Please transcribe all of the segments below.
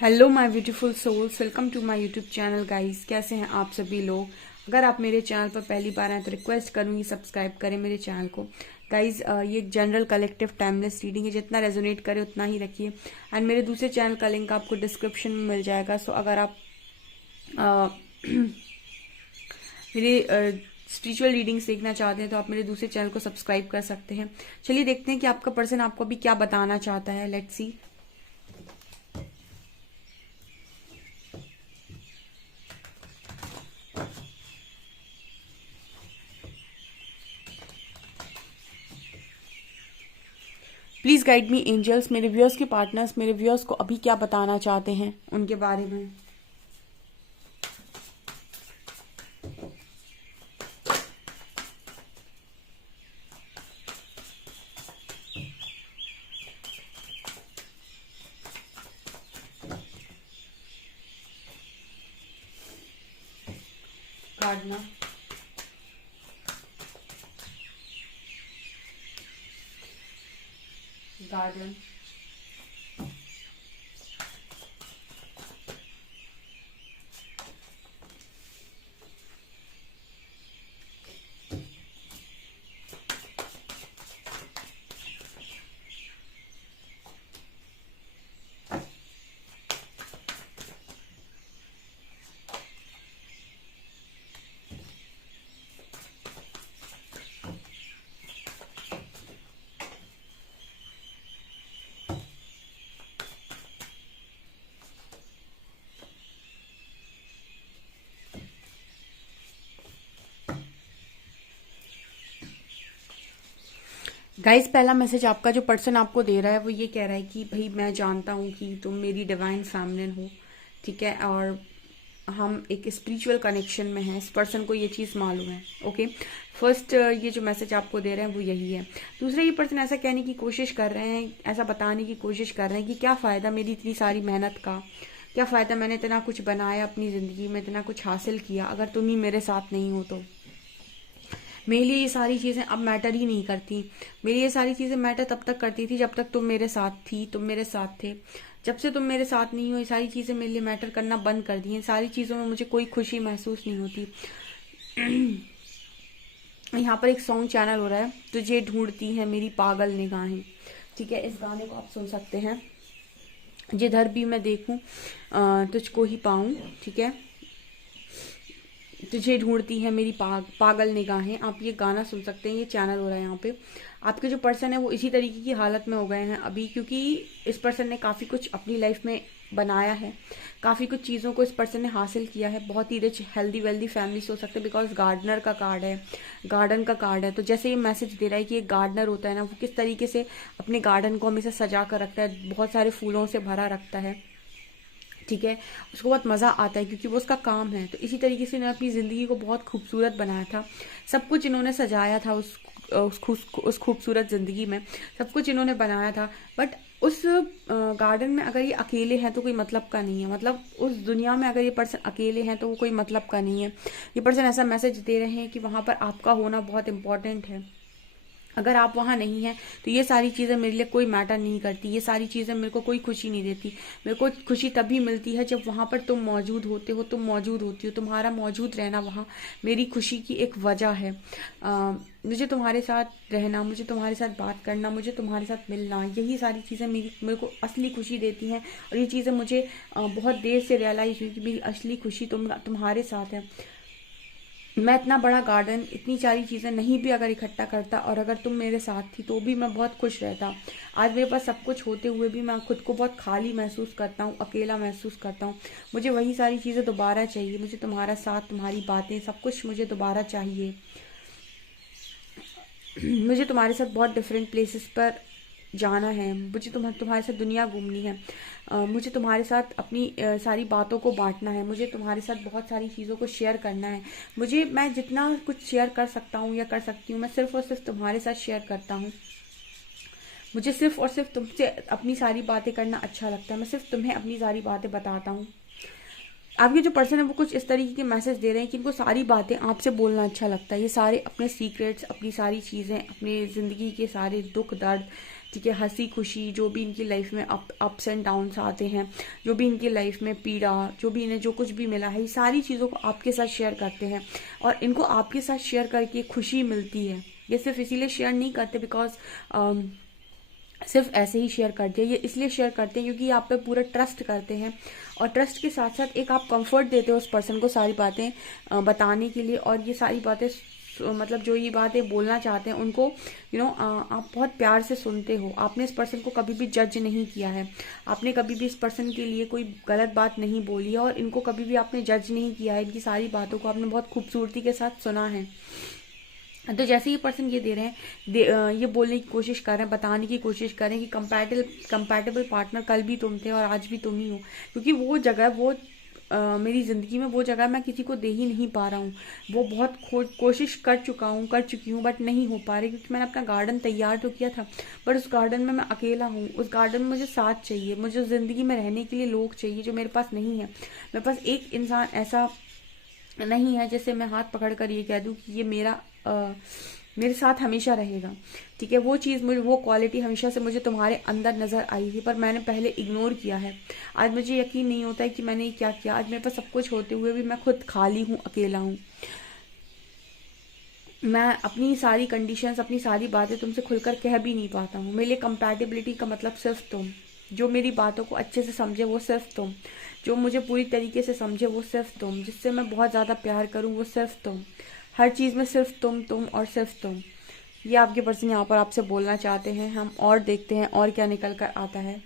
Hello my beautiful souls, welcome to my YouTube channel guys. कैसे हैं आप सभी लोग? अगर आप मेरे चैनल पर पहली बार आए तो रिक्वेस्ट करूंगी सब्सक्राइब करें मेरे चैनल को। गाइस ये एक जनरल कलेक्टिव टाइमलेस रीडिंग है, जितना रेजोनेट करे उतना ही रखिए। एंड मेरे दूसरे चैनल का लिंक आपको डिस्क्रिप्शन में मिल जाएगा। सो अगर आप अ, मेरे स्पिरिचुअल रीडिंग्स देखना चाहते हैं तो आप मेरे दूसरे चैनल को सब्सक्राइब कर सकते हैं। चलिए देखते हैं कि आपका पर्सन आपको अभी क्या बताना चाहता है। Let's see. Please guide me angels. मेरे व्यूअर्स के पार्टनर्स मेरे व्यूअर्स को अभी क्या बताना चाहते हैं उनके बारे में। गार्डनर, गार्डन, गाइस पहला मैसेज आपका जो पर्सन आपको दे रहा है वो ये कह रहा है कि भाई मैं जानता हूँ कि तुम मेरी डिवाइन फैमिलिन हो, ठीक है, और हम एक स्पिरिचुअल कनेक्शन में हैं। इस पर्सन को ये चीज़ मालूम है। ओके, फर्स्ट ये जो मैसेज आपको दे रहे हैं वो यही है। दूसरा, ये पर्सन ऐसा कहने की कोशिश कर रहे हैं, ऐसा बताने की कोशिश कर रहे हैं कि क्या फ़ायदा मेरी इतनी सारी मेहनत का, क्या फ़ायदा मैंने इतना कुछ बनाया अपनी ज़िंदगी में, इतना कुछ हासिल किया, अगर तुम ही मेरे साथ नहीं हो तो। मेरे लिए ये सारी चीज़ें अब मैटर ही नहीं करती। मेरी ये सारी चीज़ें मैटर तब तक करती थी जब तक तुम मेरे साथ थी, तुम मेरे साथ थे। जब से तुम मेरे साथ नहीं हो, ये सारी चीज़ें मेरे लिए मैटर करना बंद कर दी हैं। सारी चीज़ों में मुझे कोई खुशी महसूस नहीं होती। यहाँ पर एक सॉन्ग चैनल हो रहा है, तुझे ढूंढती है मेरी पागल निगाहें, ठीक है। इस गाने को आप सुन सकते हैं। जिधर भी मैं देखूं तुझको ही पाऊं, ठीक है। तुझे ढूंढती है मेरी पागल निगाहें, आप ये गाना सुन सकते हैं। ये चैनल हो रहा है यहाँ पे। आपके जो पर्सन है वो इसी तरीके की हालत में हो गए हैं अभी, क्योंकि इस पर्सन ने काफ़ी कुछ अपनी लाइफ में बनाया है, काफ़ी कुछ चीज़ों को इस पर्सन ने हासिल किया है। बहुत ही रिच हेल्दी वेल्दी फैमिली से हो सकते हैं, बिकॉज गार्डनर का कार्ड है, गार्डन का कार्ड है। तो जैसे ये मैसेज दे रहा है कि एक गार्डनर होता है ना, वो किस तरीके से अपने गार्डन को हमेशा सजा कर रखता है, बहुत सारे फूलों से भरा रखता है, ठीक है। उसको बहुत मज़ा आता है क्योंकि वो उसका काम है। तो इसी तरीके से इन्होंने अपनी ज़िंदगी को बहुत खूबसूरत बनाया था। सब कुछ इन्होंने सजाया था उस खूबसूरत ज़िंदगी में, सब कुछ इन्होंने बनाया था। बट उस गार्डन में अगर ये अकेले हैं तो कोई मतलब का नहीं है। मतलब उस दुनिया में अगर ये पर्सन अकेले हैं तो वो कोई मतलब का नहीं है। ये पर्सन ऐसा मैसेज दे रहे हैं कि वहाँ पर आपका होना बहुत इंपॉर्टेंट है। अगर आप वहाँ नहीं हैं तो ये सारी चीज़ें मेरे लिए कोई मैटर नहीं करती। ये सारी चीज़ें मेरे को कोई खुशी नहीं देती। मेरे को खुशी तभी मिलती है जब वहाँ पर तुम मौजूद होते हो, तुम मौजूद होती हो। तुम्हारा मौजूद रहना वहाँ मेरी खुशी की एक वजह है। मुझे तुम्हारे साथ रहना, मुझे तुम्हारे साथ बात करना, मुझे तुम्हारे साथ मिलना, यही सारी चीज़ें मेरे को असली खुशी देती हैं। और ये चीज़ें मुझे बहुत देर से रियलाइज़ हुई कि मेरी असली खुशी तुम्हारे साथ है। मैं इतना बड़ा गार्डन, इतनी सारी चीज़ें नहीं भी अगर इकट्ठा करता और अगर तुम मेरे साथ थी तो भी मैं बहुत खुश रहता। आज मेरे पास सब कुछ होते हुए भी मैं खुद को बहुत खाली महसूस करता हूँ, अकेला महसूस करता हूँ। मुझे वही सारी चीज़ें दोबारा चाहिए। मुझे तुम्हारा साथ, तुम्हारी बातें, सब कुछ मुझे दोबारा चाहिए। मुझे तुम्हारे साथ बहुत डिफरेंट प्लेसेस पर जाना है। मुझे तुम्हारे साथ दुनिया घूमनी है। मुझे तुम्हारे साथ अपनी सारी बातों को बांटना है। मुझे तुम्हारे साथ बहुत सारी चीज़ों को शेयर करना है। मैं जितना कुछ शेयर कर सकता हूँ या कर सकती हूँ, मैं सिर्फ और सिर्फ तुम्हारे साथ शेयर करता हूँ। मुझे सिर्फ और सिर्फ तुमसे अपनी सारी बातें करना अच्छा लगता है। मैं सिर्फ तुम्हें अपनी सारी बातें बताता हूँ। आपके जो पर्सन है वो कुछ इस तरीके के मैसेज दे रहे हैं कि इनको सारी बातें आपसे बोलना अच्छा लगता है। ये सारे अपने सीक्रेट्स, अपनी सारी चीज़ें, अपनी ज़िंदगी के सारे दुख दर्द, ठीक है, हंसी खुशी, जो भी इनकी लाइफ में अप्स एंड डाउन्स आते हैं, जो भी इनकी लाइफ में पीड़ा, जो भी इन्हें जो कुछ भी मिला है, ये सारी चीज़ों को आपके साथ शेयर करते हैं। और इनको आपके साथ शेयर करके खुशी मिलती है। ये सिर्फ इसीलिए शेयर नहीं करते बिकॉज सिर्फ ऐसे ही शेयर कर दिया, ये इसलिए शेयर करते हैं क्योंकि ये आप पे पूरा ट्रस्ट करते हैं। और ट्रस्ट के साथ साथ एक आप कंफर्ट देते हो उस पर्सन को सारी बातें बताने के लिए, और ये सारी बातें मतलब जो ये बातें बोलना चाहते हैं उनको आप बहुत प्यार से सुनते हो। आपने इस पर्सन को कभी भी जज नहीं किया है, आपने कभी भी इस पर्सन के लिए कोई गलत बात नहीं बोली है, और इनको कभी भी आपने जज नहीं किया है। इनकी सारी बातों को आपने बहुत खूबसूरती के साथ सुना है। तो जैसे ये पर्सन ये दे रहे हैं, ये बोलने की कोशिश कर रहे हैं, बताने की कोशिश करें कि कंपैटिबल पार्टनर कल भी तुम थे और आज भी तुम ही हो, क्योंकि वो जगह वो मेरी ज़िंदगी में वो जगह मैं किसी को दे ही नहीं पा रहा हूँ। वो बहुत कोशिश कर चुकी हूँ बट नहीं हो पा रही, क्योंकि मैंने अपना गार्डन तैयार तो किया था बट उस गार्डन में मैं अकेला हूँ। उस गार्डन में मुझे साथ चाहिए, मुझे ज़िंदगी में रहने के लिए लोग चाहिए जो मेरे पास नहीं है। मेरे पास एक इंसान ऐसा नहीं है जिससे मैं हाथ पकड़ कर ये कह दूँ कि ये मेरे साथ हमेशा रहेगा। ठीक है, वो चीज़ मुझे, वो क्वालिटी हमेशा से मुझे तुम्हारे अंदर नज़र आई थी, पर मैंने पहले इग्नोर किया है। आज मुझे यकीन नहीं होता है कि मैंने ये क्या किया। आज मेरे पास सब कुछ होते हुए भी मैं खुद खाली हूँ, अकेला हूँ। मैं अपनी सारी कंडीशंस, अपनी सारी बातें तुमसे खुलकर कह भी नहीं पाता हूँ। मेरे लिए कंपैटिबिलिटी का मतलब सिर्फ तुम, जो मेरी बातों को अच्छे से समझे वो सिर्फ तुम, जो मुझे पूरी तरीके से समझे वो सिर्फ तुम, जिससे मैं बहुत ज़्यादा प्यार करूँ वो सिर्फ तुम। हर चीज़ में सिर्फ तुम और सिर्फ तुम। ये आपके पर्सन यहाँ पर आपसे बोलना चाहते हैं। हम और देखते हैं और क्या निकल कर आता है।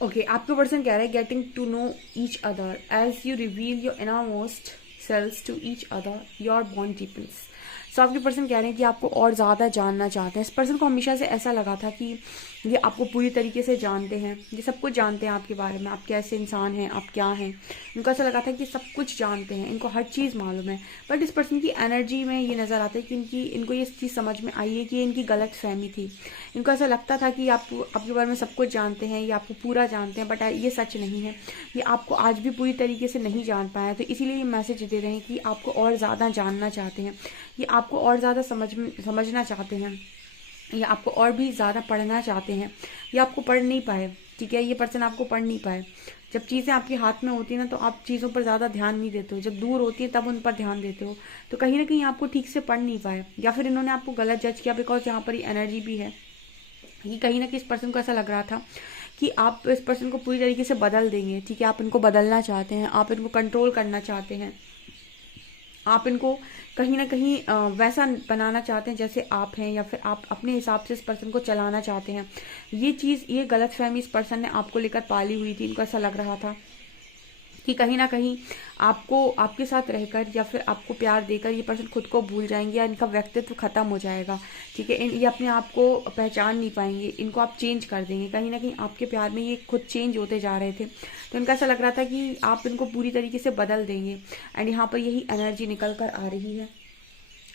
ओके, आपका पर्सन कह रहा है getting to know each other as you reveal your innermost selves to each other your bond deepens. So आपके पर्सन कह रहे हैं कि आपको और ज़्यादा जानना चाहते हैं। इस पर्सन को हमेशा से ऐसा लगा था कि ये आपको पूरी तरीके से जानते हैं, ये सब कुछ जानते हैं आपके बारे में, आप कैसे इंसान हैं, आप क्या हैं। इनको ऐसा लगा था कि सब कुछ जानते हैं, इनको हर चीज़ मालूम है। बट इस पर्सन की एनर्जी में ये नज़र आता है कि इनको ये चीज़ समझ में आई है कि इनकी गलत फहमी थी। इनको ऐसा लगता था कि आप आपके बारे में सब कुछ जानते हैं, ये आपको पूरा जानते हैं, बट ये सच नहीं है। ये आपको आज भी पूरी तरीके से नहीं जान पाया, तो इसीलिए ये मैसेज दे रहे हैं कि आपको और ज़्यादा जानना चाहते हैं, ये आपको और ज़्यादा समझना चाहते हैं, या आपको और भी ज़्यादा पढ़ना चाहते हैं। ये आपको पढ़ नहीं पाए, ठीक है, ये पर्सन आपको पढ़ नहीं पाए। जब चीज़ें आपके हाथ में होती हैं ना तो आप चीज़ों पर ज़्यादा ध्यान नहीं देते हो, जब दूर होती है तब उन पर ध्यान देते हो। तो कहीं ना कहीं आपको ठीक से पढ़ नहीं पाए, या फिर इन्होंने आपको गलत जज किया, बिकॉज यहाँ पर ये एनर्जी भी है कि कहीं ना कहीं इस पर्सन को ऐसा लग रहा था कि आप इस पर्सन को पूरी तरीके से बदल देंगे। ठीक है, आप इनको बदलना चाहते हैं, आप इनको कंट्रोल करना चाहते हैं, आप इनको कहीं ना कहीं वैसा बनाना चाहते हैं जैसे आप हैं, या फिर आप अपने हिसाब से इस पर्सन को चलाना चाहते हैं। ये चीज़, ये गलतफहमी इस पर्सन ने आपको लेकर पाली हुई थी। इनको ऐसा लग रहा था कि कहीं ना कहीं आपको, आपके साथ रहकर या फिर आपको प्यार देकर ये पर्सन खुद को भूल जाएंगे, या इनका व्यक्तित्व खत्म हो जाएगा। ठीक है, ये अपने आप को पहचान नहीं पाएंगे, इनको आप चेंज कर देंगे। कहीं ना कहीं आपके प्यार में ये खुद चेंज होते जा रहे थे, तो इनका ऐसा लग रहा था कि आप इनको पूरी तरीके से बदल देंगे। एंड यहाँ पर यही एनर्जी निकल कर आ रही है।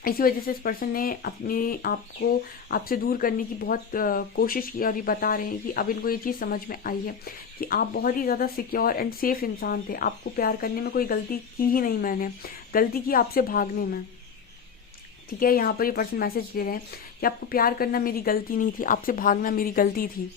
इसी वजह से इस पर्सन ने अपने आप को आपसे दूर करने की बहुत कोशिश की, और ये बता रहे हैं कि अब इनको ये चीज़ समझ में आई है कि आप बहुत ही ज़्यादा सिक्योर एंड सेफ इंसान थे। आपको प्यार करने में कोई गलती की ही नहीं, मैंने गलती की आपसे भागने में। ठीक है, यहाँ पर ये पर्सन मैसेज दे रहे हैं कि आपको प्यार करना मेरी गलती नहीं थी, आपसे भागना मेरी गलती थी।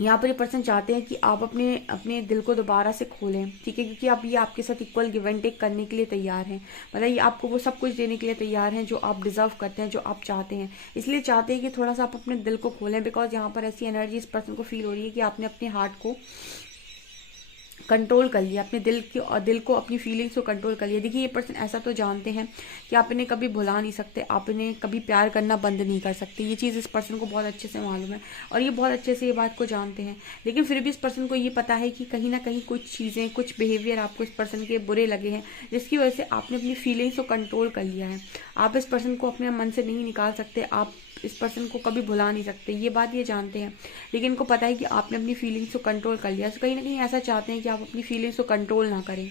यहाँ पर ये पर्सन चाहते हैं कि आप अपने अपने दिल को दोबारा से खोलें, ठीक है, क्योंकि अब ये आपके साथ इक्वल गिव एंड टेक करने के लिए तैयार हैं। मतलब ये आपको वो सब कुछ देने के लिए तैयार हैं जो आप डिजर्व करते हैं, जो आप चाहते हैं। इसलिए चाहते हैं कि थोड़ा सा आप अपने दिल को खोलें, बिकॉज यहाँ पर ऐसी एनर्जी इस पर्सन को फील हो रही है कि आपने अपने हार्ट को कंट्रोल कर लिया, अपने दिल को अपनी फीलिंग्स को कंट्रोल कर लिया। देखिए, ये पर्सन ऐसा तो जानते हैं कि आप इन्हें कभी भुला नहीं सकते, आप इन्हें कभी प्यार करना बंद नहीं कर सकते। ये चीज़ इस पर्सन को बहुत अच्छे से मालूम है और ये बहुत अच्छे से ये बात को जानते हैं। लेकिन फिर भी इस पर्सन को ये पता है कि कहीं ना कहीं कुछ चीज़ें, कुछ बिहेवियर आपको इस पर्सन के बुरे लगे हैं, जिसकी वजह से आपने अपनी फीलिंग्स को कंट्रोल कर लिया है। आप इस पर्सन को अपने मन से नहीं निकाल सकते, आप इस पर्सन को कभी भुला नहीं सकते, ये बात ये जानते हैं। लेकिन इनको पता है कि आपने अपनी फीलिंग्स को कंट्रोल कर लिया, तो कहीं ना कहीं ऐसा चाहते हैं कि आप अपनी फीलिंग्स को कंट्रोल ना करें,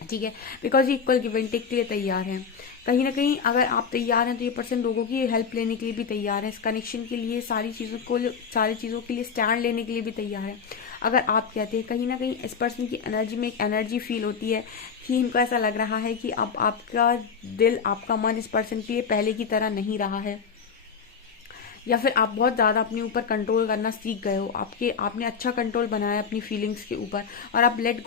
ठीक है, बिकॉज ये इक्वल गिव एंड टेक के लिए तैयार हैं। कहीं ना कहीं अगर आप तैयार हैं तो ये पर्सन लोगों की हेल्प लेने के लिए भी तैयार है, इस कनेक्शन के लिए, सारी चीज़ों के लिए स्टैंड लेने के लिए भी तैयार है। अगर आप कहते हैं, कहीं ना कहीं इस पर्सन की एनर्जी में एक एनर्जी फील होती है कि इनको ऐसा लग रहा है कि अब आपका दिल, आपका मन इस पर्सन के लिए पहले की तरह नहीं रहा है, या फिर आप बहुत ज़्यादा अपने ऊपर कंट्रोल करना सीख गए हो। आपने अच्छा कंट्रोल बनाया अपनी फीलिंग्स के ऊपर, और आप लेट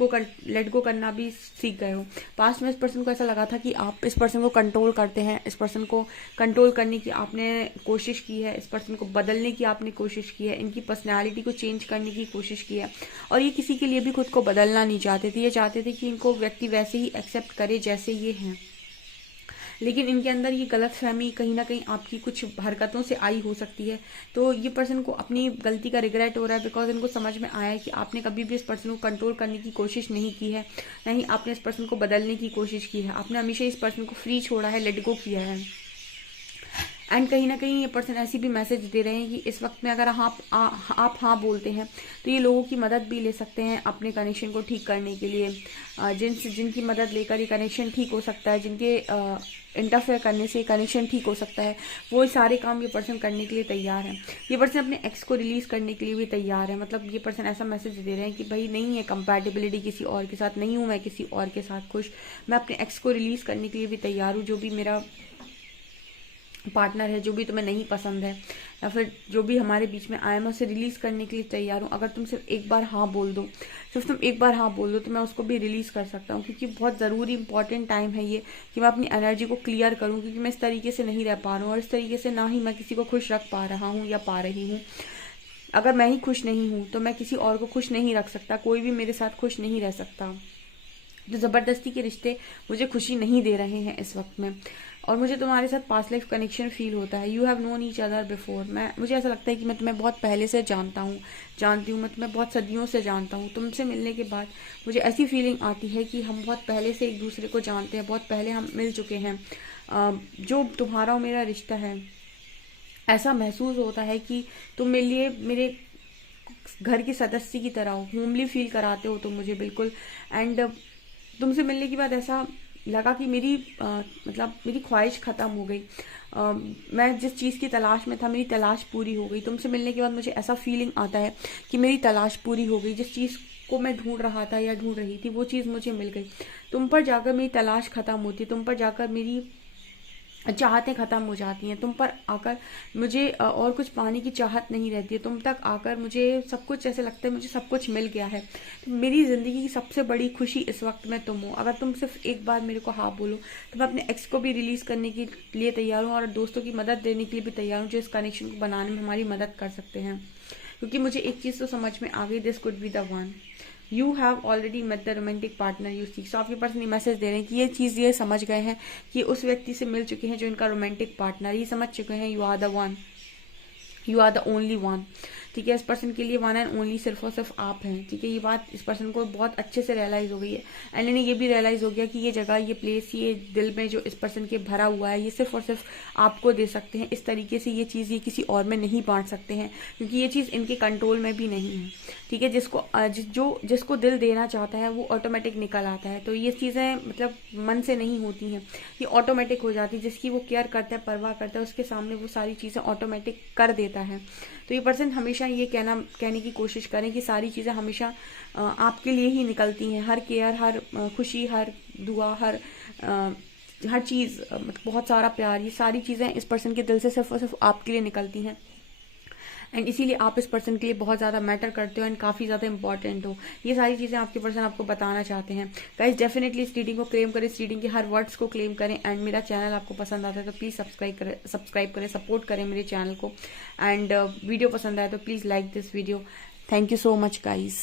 गो करना भी सीख गए हो। पास्ट में इस पर्सन को ऐसा लगा था कि आप इस पर्सन को कंट्रोल करते हैं, इस पर्सन को कंट्रोल करने की आपने कोशिश की है, इस पर्सन को बदलने की आपने कोशिश की है, इनकी पर्सनैलिटी को चेंज करने की कोशिश की है, और ये किसी के लिए भी खुद को बदलना नहीं चाहते थे। ये चाहते थे कि इनको व्यक्ति वैसे ही एक्सेप्ट करे जैसे ये हैं। लेकिन इनके अंदर ये गलतफहमी कहीं ना कहीं आपकी कुछ हरकतों से आई हो सकती है। तो ये पर्सन को अपनी गलती का रिग्रेट हो रहा है, बिकॉज इनको समझ में आया है कि आपने कभी भी इस पर्सन को कंट्रोल करने की कोशिश नहीं की है, नहीं आपने इस पर्सन को बदलने की कोशिश की है। आपने हमेशा इस पर्सन को फ्री छोड़ा है, लेट गो किया है। एंड कहीं ना कहीं ये पर्सन ऐसी भी मैसेज दे रहे हैं कि इस वक्त में अगर आप हाँ बोलते हैं तो ये लोगों की मदद भी ले सकते हैं अपने कनेक्शन को ठीक करने के लिए। जिनकी मदद लेकर ये कनेक्शन ठीक हो सकता है, जिनके इंटरफेयर करने से कनेक्शन ठीक हो सकता है, वो सारे काम ये पर्सन करने के लिए तैयार है। ये पर्सन अपने एक्स को रिलीज करने के लिए भी तैयार है। मतलब ये पर्सन ऐसा मैसेज दे रहे हैं कि भाई नहीं है कंपैटिबिलिटी किसी और के साथ, नहीं हूँ मैं किसी और के साथ खुश, मैं अपने एक्स को रिलीज करने के लिए भी तैयार हूँ। जो भी मेरा पार्टनर है, जो भी तुम्हें नहीं पसंद है, या फिर जो भी हमारे बीच में आया, मैं उसे रिलीज करने के लिए तैयार हूँ। अगर तुम सिर्फ एक बार हाँ बोल दो, तो मैं उसको भी रिलीज कर सकता हूँ, क्योंकि बहुत ज़रूरी इंपॉर्टेंट टाइम है ये कि मैं अपनी एनर्जी को क्लियर करूँ, क्योंकि मैं इस तरीके से नहीं रह पा रहा हूँ, और इस तरीके से ना ही मैं किसी को खुश रख पा रहा हूँ या पा रही हूँ। अगर मैं ही खुश नहीं हूँ तो मैं किसी और को खुश नहीं रख सकता, कोई भी मेरे साथ खुश नहीं रह सकता। जो ज़बरदस्ती के रिश्ते मुझे खुशी नहीं दे रहे हैं इस वक्त में, और मुझे तुम्हारे साथ पास्ट लाइफ कनेक्शन फील होता है। You have known each other before. मुझे ऐसा लगता है कि मैं तुम्हें बहुत पहले से जानती हूँ, मैं तुम्हें बहुत सदियों से जानता हूँ। तुमसे मिलने के बाद मुझे ऐसी फीलिंग आती है कि हम बहुत पहले से एक दूसरे को जानते हैं, बहुत पहले हम मिल चुके हैं। जो तुम्हारा और मेरा रिश्ता है, ऐसा महसूस होता है कि तुम मेरे लिए मेरे घर के सदस्य की तरह हो, होमली फील कराते हो तुम मुझे बिल्कुल। एंड तुमसे मिलने के बाद ऐसा लगा कि मेरी ख्वाहिश ख़त्म हो गई। मैं जिस चीज़ की तलाश में था, मेरी तलाश पूरी हो गई। तुमसे मिलने के बाद मुझे ऐसा फीलिंग आता है कि मेरी तलाश पूरी हो गई। जिस चीज़ को मैं ढूंढ रहा था या ढूंढ रही थी, वो चीज़ मुझे मिल गई। तुम पर जाकर मेरी तलाश ख़त्म होती है, तुम पर जाकर मेरी चाहतें ख़त्म हो जाती हैं। तुम पर आकर मुझे और कुछ पाने की चाहत नहीं रहती है। तुम तक आकर मुझे सब कुछ ऐसे लगता है मुझे सब कुछ मिल गया है। तो मेरी ज़िंदगी की सबसे बड़ी खुशी इस वक्त में तुम हो। अगर तुम सिर्फ एक बार मेरे को हाँ बोलो तो मैं अपने एक्स को भी रिलीज़ करने के लिए तैयार हूँ, और दोस्तों की मदद देने के लिए भी तैयार हूँ जो इस कनेक्शन को बनाने में हमारी मदद कर सकते हैं। क्योंकि मुझे एक चीज़ तो समझ में आ गई, this could be the one. You have already met the romantic partner you seek. So आपके पर्सन मैसेज दे रहे हैं कि ये चीज़ ये समझ गए हैं कि उस व्यक्ति से मिल चुके हैं जो इनका रोमांटिक पार्टनर, ये समझ चुके हैं you are the one, you are the only one. ठीक है। इस पर्सन के लिए वन एंड ओनली सिर्फ और सिर्फ आप हैं, ठीक है। ये बात इस पर्सन को बहुत अच्छे से रियलाइज हो गई है एंड इन्हें ये भी रियलाइज हो गया कि ये जगह, ये प्लेस, ये दिल में जो इस पर्सन के भरा हुआ है, ये सिर्फ और सिर्फ आपको दे सकते हैं। इस तरीके से ये चीज़ ये किसी और में नहीं बांट सकते हैं, क्योंकि ये चीज़ इनके कंट्रोल में भी नहीं है, ठीक है। जिसको दिल देना चाहता है वो ऑटोमेटिक निकल आता है। तो ये चीज़ें मतलब मन से नहीं होती हैं, ये ऑटोमेटिक हो जाती है। जिसकी वो केयर करता है, परवाह करता है, उसके सामने वो सारी चीज़ें ऑटोमेटिक कर देता है। तो ये पर्सन हमेशा ये कहने की कोशिश करें कि सारी चीज़ें हमेशा आपके लिए ही निकलती हैं। हर केयर, हर खुशी, हर दुआ, हर चीज़, मतलब बहुत सारा प्यार, ये सारी चीज़ें इस पर्सन के दिल से सिर्फ और सिर्फ आपके लिए निकलती हैं एंड इसीलिए आप इस पर्सन के लिए बहुत ज़्यादा मैटर करते हो एंड काफ़ी ज़्यादा इंपॉर्टेंट हो। ये सारी चीज़ें आपके पर्सन आपको बताना चाहते हैं। गाइस डेफिनेटली इस रीडिंग को क्लेम करें, इस रीडिंग के हर वर्ड्स को क्लेम करें एंड मेरा चैनल आपको पसंद आता है तो प्लीज़ सब्सक्राइब करें, सपोर्ट करें मेरे चैनल को एंड वीडियो पसंद आए तो please like this video. Thank you so much guys.